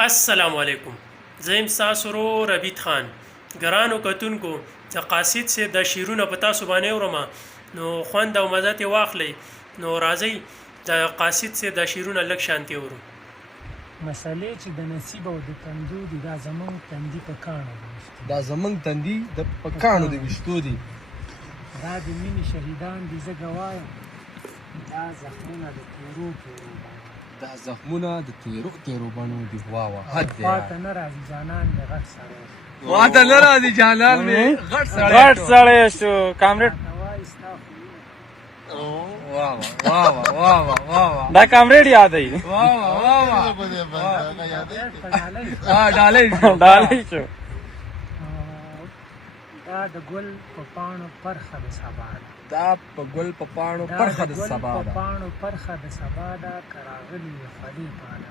السلام علیکم. زه یم ستاسو ورور ربیټ خان. ګرانو کتونکو د قاصد صاحب د شعرونه په تاسو باندې اورمه، نو خوند او مزه ترې واخلئ. نو راځئ د قاصد صاحب د شعرونه لږ شانتې اورو. مسلې چې د نصیب او د تندو دي، دا زمونږ تندي په کاڼو دي. دا زمونږ تندي د په کاڼو د ویشتو دي. دا د مینې شهیدان دي، زه ګوایم. دا زخمونه د تیرو تیرو دا زخمونه د تیرو تیرو بڼو دي. واه واه حد دی. خواته نه راځي جانان مې غټ سړی شو. خواته نه راځي جانان مې غټ سړی شو. کامرېډ وایي ستا خویونه. واه واه واه واه واه واه دا کامرېډ یادوي. واه واه واه په ډالۍ شو. ډالۍ ډالۍ شو. دا د ګل په پاڼو پرخه د سبا ده. دا په ګل په پاڼو پرخه د سبا په ده. پاڼو پرخه د سبا ده، که راغلي وي خولې پاڼه.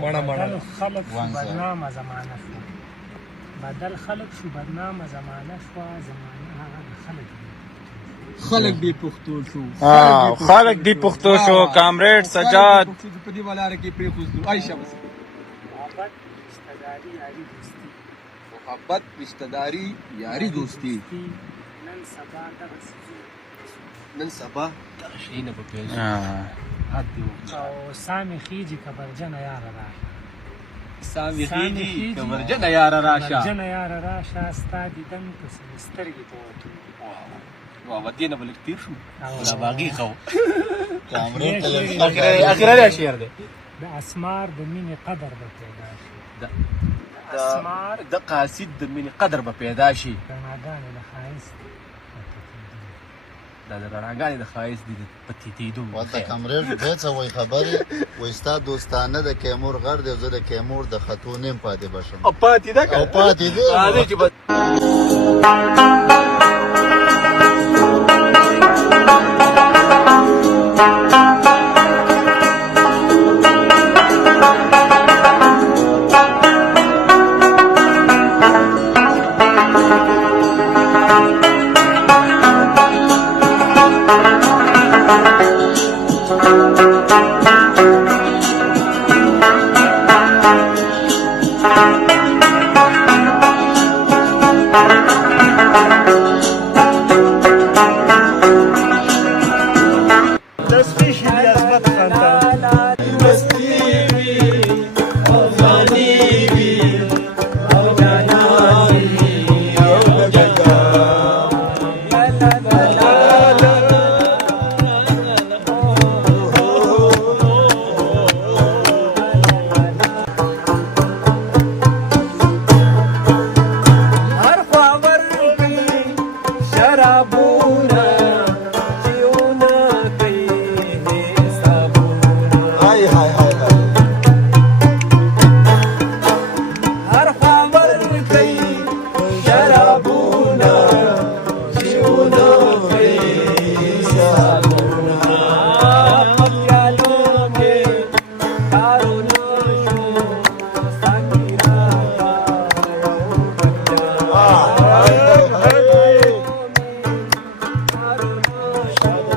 مړه مړه بدل خلق شو بدنامه زمانه شوه. بدل خلق شو بدنامه زمانه شوه. زمانه هغه د خلق دي. خلق بې پښتو شو. خلک دی پښتو شو. کامرېډ سجاد په دې ولاره کې پرېښودو. عایشه بس محبت رشتهداري یاري دوستي. محبت رشتهداري یاري دوستي. نن سبا دغه څیزونه نن سبا دغه شیونه به پېژنو. حد دی. او سامې خیجي که برجنه یاره راشه. سامې خیجي که برجنه یاره راشه. برجنه یاره راشه، ستا دیدن پسې مې سترګې په وتو. واه دې نه به لږ تېر شو. دا باغي خو اخیری اخیری شعر دی. د اسمار د مینې قدر به پیدا شي. د قاصد د مینې قدر به پیدا شي. رڼاګانې د ښایست دا د رڼاګانې د ښایست دي په تیتېدو. ورته کامرېډ دی څه وایي خبرې وایي ستا دوستانه د کیمور غر دی او زه د کیمور د خطو نیم پاتې به شم. او پاتې ده او پاتې دی. راځئ چې به